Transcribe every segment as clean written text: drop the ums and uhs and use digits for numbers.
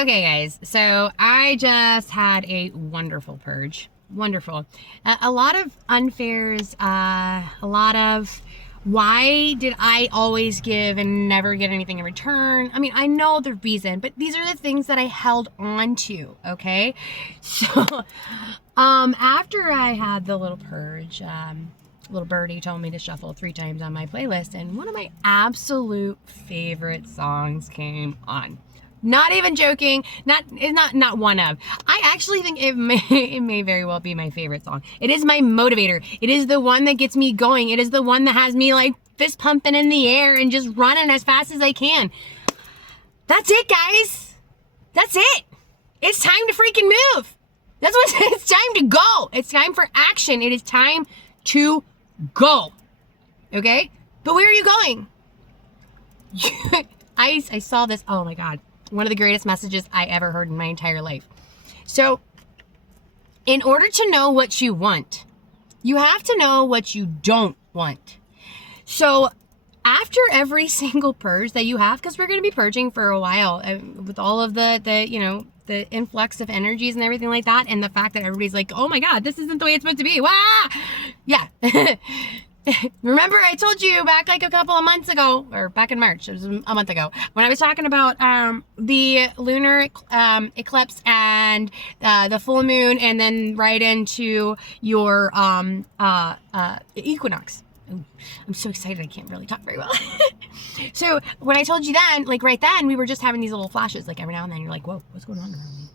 Okay, guys, so I just had a wonderful purge. Wonderful. A lot of unfairs, a lot of why did I always give and never get anything in return? I mean, I know the reason, but these are the things that I held on to, okay? So, after I had the little purge, little birdie told me to shuffle 3 times on my playlist, and one of my absolute favorite songs came on. Not even joking. Not one of. I actually think it may very well be my favorite song. It is my motivator. It is the one that gets me going. It is the one that has me like fist pumping in the air and just running as fast as I can. That's it, guys. That's it. It's time to freaking move. That's what it's time to go. It's time for action. It is time to go. Okay? But where are you going? I saw this. Oh my God. One of the greatest messages I ever heard in my entire life. So, in order to know what you want, you have to know what you don't want. So, after every single purge that you have, because we're going to be purging for a while, with all of the influx of energies and everything like that, and the fact that everybody's like, oh my God, this isn't the way it's supposed to be. Wah! Yeah. Remember I told you back like a couple of months ago, or back in March, it was a month ago, when I was talking about the lunar eclipse and the full moon, and then right into your equinox. Ooh, I'm so excited I can't really talk very well. So when I told you then, like right then, we were just having these little flashes, like every now and then you're like, whoa, what's going on around me?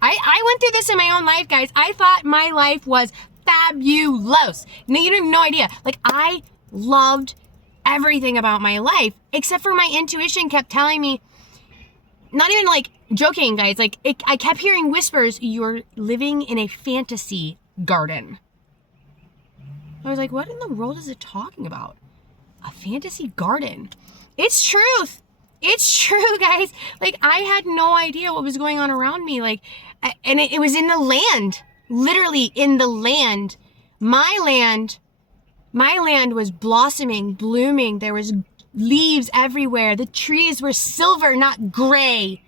I went through this in my own life, guys. I thought my life was fabulous. No, you don't have no idea. Like, I loved everything about my life, except for my intuition kept telling me, not even like joking, guys, like I kept hearing whispers, you're living in a fantasy garden. I was like, what in the world is it talking about? A fantasy garden. It's truth. It's true, guys. Like, I had no idea what was going on around me. Like, and it was in the land. Literally in the land. My land was blossoming, blooming. There was leaves everywhere. The trees were silver, not gray.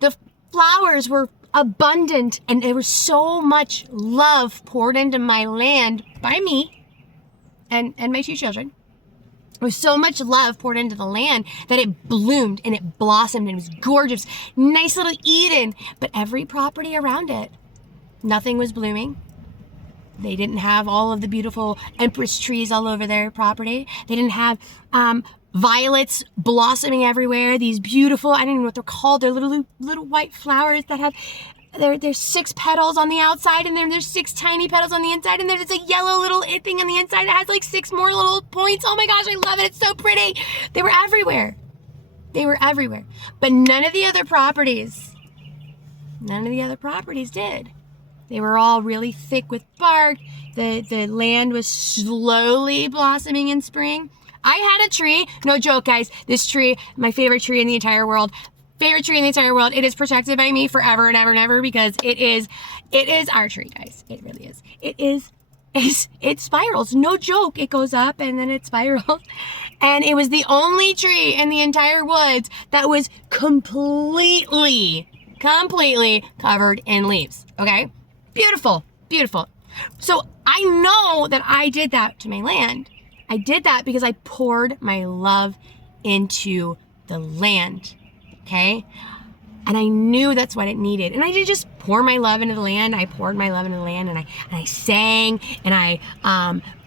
The flowers were abundant, and there was so much love poured into my land by me and my 2 children. There was so much love poured into the land that it bloomed and it blossomed and it was gorgeous. Nice little Eden. But every property around it, nothing was blooming. They didn't have all of the beautiful empress trees all over their property. They didn't have violets blossoming everywhere. These beautiful, I don't even know what they're called. They're little white flowers that have, there's 6 petals on the outside, and then there's 6 tiny petals on the inside, and there's a yellow little thing on the inside that has like 6 more little points. Oh my gosh, I love it. It's so pretty. They were everywhere. They were everywhere. But none of the other properties did. They were all really thick with bark. The land was slowly blossoming in spring. I had a tree. No joke, guys. This tree, my favorite tree in the entire world. Favorite tree in the entire world. It is protected by me forever and ever and ever because it is our tree, guys. It really is. It spirals. No joke. It goes up and then it spirals. And it was the only tree in the entire woods that was completely covered in leaves. Okay? Beautiful. So I know that I did that to my land. I did that because I poured my love into the land. Okay? And I knew that's what it needed. And I didn't just pour my love into the land. I poured my love into the land, and I sang, and I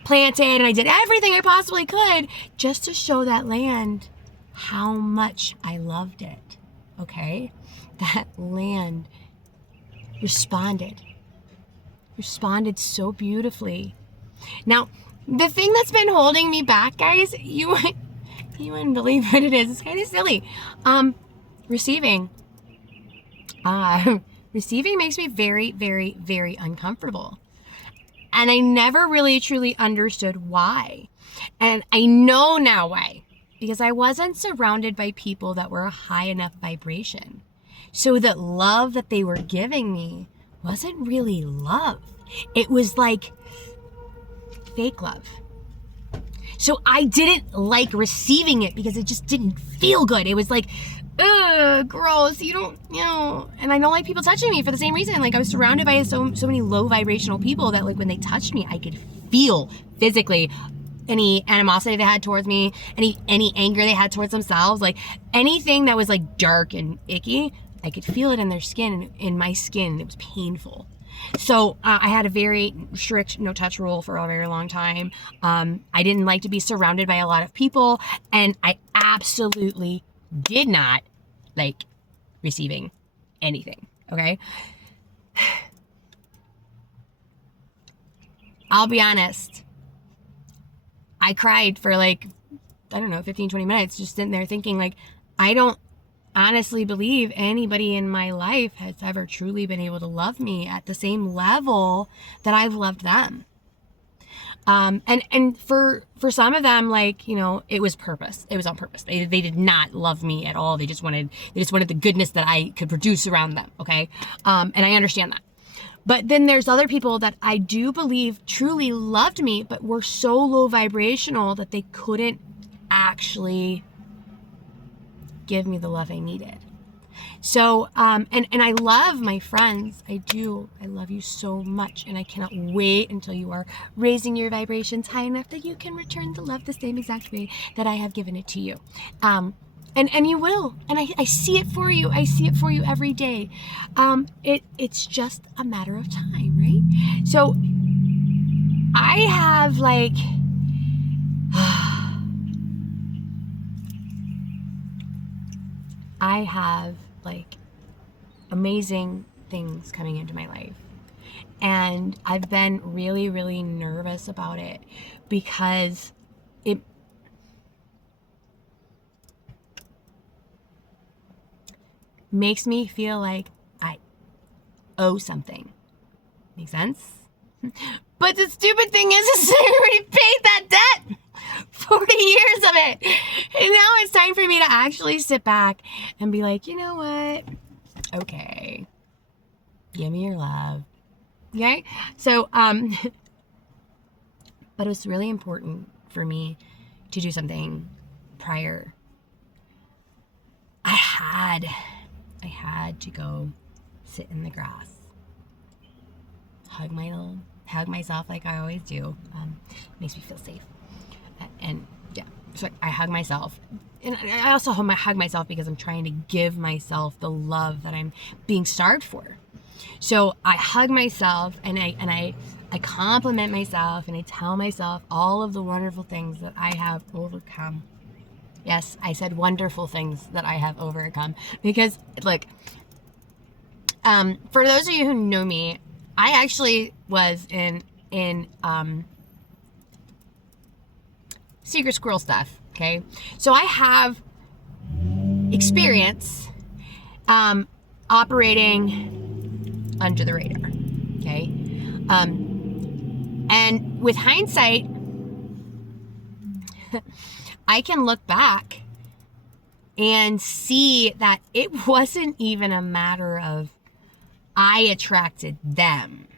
planted, and I did everything I possibly could just to show that land how much I loved it. Okay? That land responded so beautifully. Now, the thing that's been holding me back, guys, you wouldn't believe what it is. It's kind of silly. Receiving. Receiving makes me very, very, very uncomfortable. And I never really truly understood why. And I know now why. Because I wasn't surrounded by people that were a high enough vibration. So the love that they were giving me wasn't really love. It was like fake love. So I didn't like receiving it because it just didn't feel good. It was like, ugh, gross. You don't, and I don't like people touching me for the same reason. Like I was surrounded by so many low vibrational people that like when they touched me, I could feel physically any animosity they had towards me, any anger they had towards themselves, like anything that was like dark and icky, I could feel it in their skin, in my skin. It was painful. So I had a very strict no touch rule for a very long time. I didn't like to be surrounded by a lot of people, and I absolutely did not like receiving anything. Okay. I'll be honest. I cried for like, I don't know, 15, 20 minutes, just sitting there thinking like, I don't honestly believe anybody in my life has ever truly been able to love me at the same level that I've loved them. And for some of them, like, it was purpose. It was on purpose. They did not love me at all. They just wanted the goodness that I could produce around them. Okay. And I understand that. But then there's other people that I do believe truly loved me, but were so low vibrational that they couldn't actually give me the love I needed. So, and I love my friends. I do. I love you so much. And I cannot wait until you are raising your vibrations high enough that you can return the love the same exact way that I have given it to you. And you will. And I see it for you. I see it for you every day. It's just a matter of time, right? So I have like, amazing things coming into my life. And I've been really, really nervous about it because it makes me feel like I owe something. Make sense? But the stupid thing is I already paid that debt. 40 years of it. And now it's time for me to actually sit back and be like, you know what? Okay. Give me your love. Okay? So, but it was really important for me to do something prior. I had to go sit in the grass, hug myself like I always do. Makes me feel safe. And yeah, so I hug myself. And I also hug myself because I'm trying to give myself the love that I'm being starved for. So I hug myself and I compliment myself and I tell myself all of the wonderful things that I have overcome. Yes, I said wonderful things that I have overcome because look, for those of you who know me, I actually was in secret squirrel stuff. Okay. So I have experience, operating under the radar. Okay. And with hindsight, I can look back and see that it wasn't even a matter of I attracted them.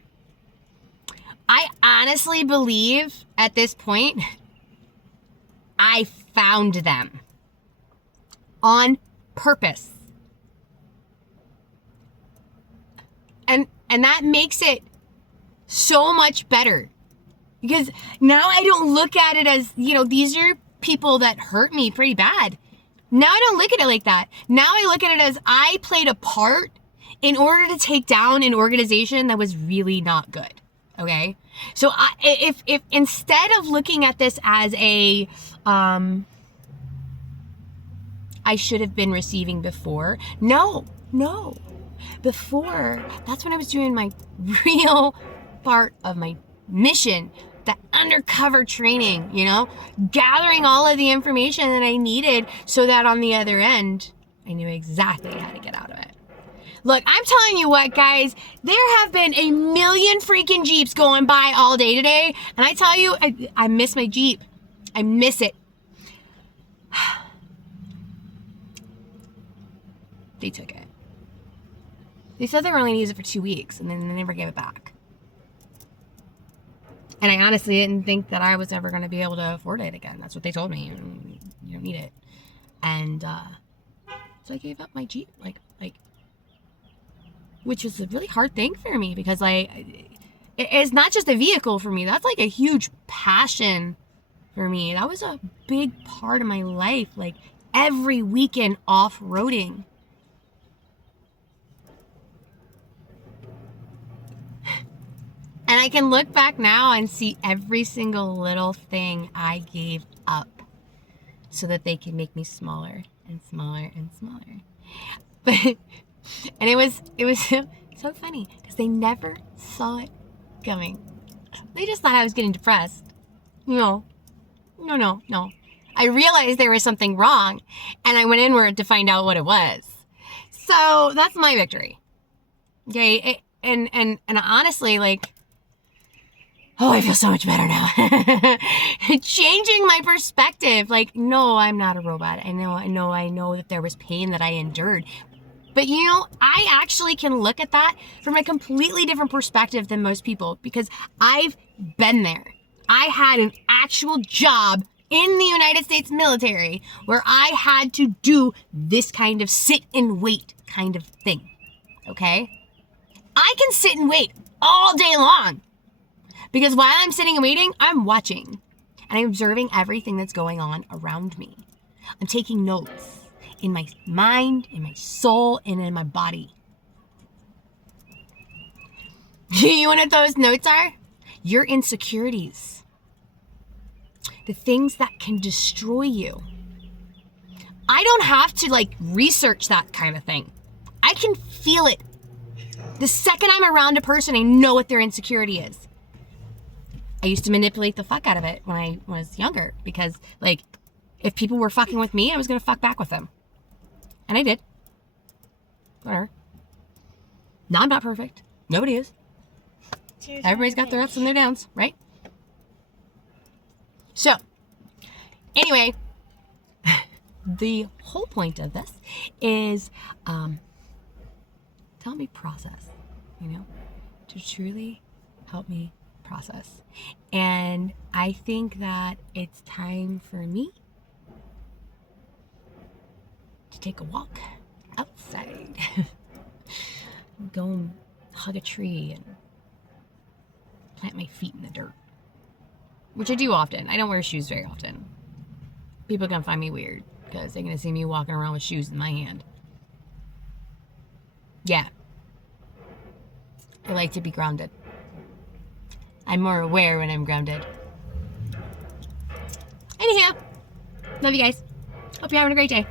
I honestly believe at this point, I found them on purpose. And that makes it so much better because now I don't look at it as, these are people that hurt me pretty bad. Now I don't look at it like that. Now I look at it as I played a part in order to take down an organization that was really not good. Okay. So if instead of looking at this as I should have been receiving before. No. Before, that's when I was doing my real part of my mission, that undercover training, gathering all of the information that I needed so that on the other end, I knew exactly how to get out of it. Look, I'm telling you what, guys, there have been a million freaking Jeeps going by all day today. And I tell you, I miss my Jeep. I miss it. They took it. They said they were only going to use it for 2 weeks, and then they never gave it back. And I honestly didn't think that I was ever going to be able to afford it again. That's what they told me. You don't need it. And so I gave up my Jeep, which was a really hard thing for me because it's not just a vehicle for me. That's like a huge passion for me. That was a big part of my life. Like every weekend off-roading. And I can look back now and see every single little thing I gave up so that they could make me smaller and smaller and smaller. But and it was so funny because they never saw it coming. They just thought I was getting depressed. No. I realized there was something wrong, and I went inward to find out what it was. So that's my victory. Okay, and honestly, like, oh, I feel so much better now. Changing my perspective. Like, no, I'm not a robot. I know that there was pain that I endured. But you know, I actually can look at that from a completely different perspective than most people because I've been there. I had an actual job in the United States military where I had to do this kind of sit and wait kind of thing. Okay? I can sit and wait all day long. Because while I'm sitting and waiting, I'm watching. And I'm observing everything that's going on around me. I'm taking notes in my mind, in my soul, and in my body. You know what those notes are? Your insecurities. The things that can destroy you. I don't have to like research that kind of thing. I can feel it. The second I'm around a person, I know what their insecurity is. I used to manipulate the fuck out of it when I was younger because, like, if people were fucking with me, I was going to fuck back with them. And I did. Whatever. Now I'm not perfect. Nobody is. Everybody's got their ups and their downs, right? So, anyway, the whole point of this is to help me process, to truly help me process. And I think that it's time for me to take a walk outside. Go and hug a tree and plant my feet in the dirt. Which I do often. I don't wear shoes very often. People are going to find me weird because they're going to see me walking around with shoes in my hand. Yeah. I like to be grounded. I'm more aware when I'm grounded. Anyhow, love you guys. Hope you're having a great day.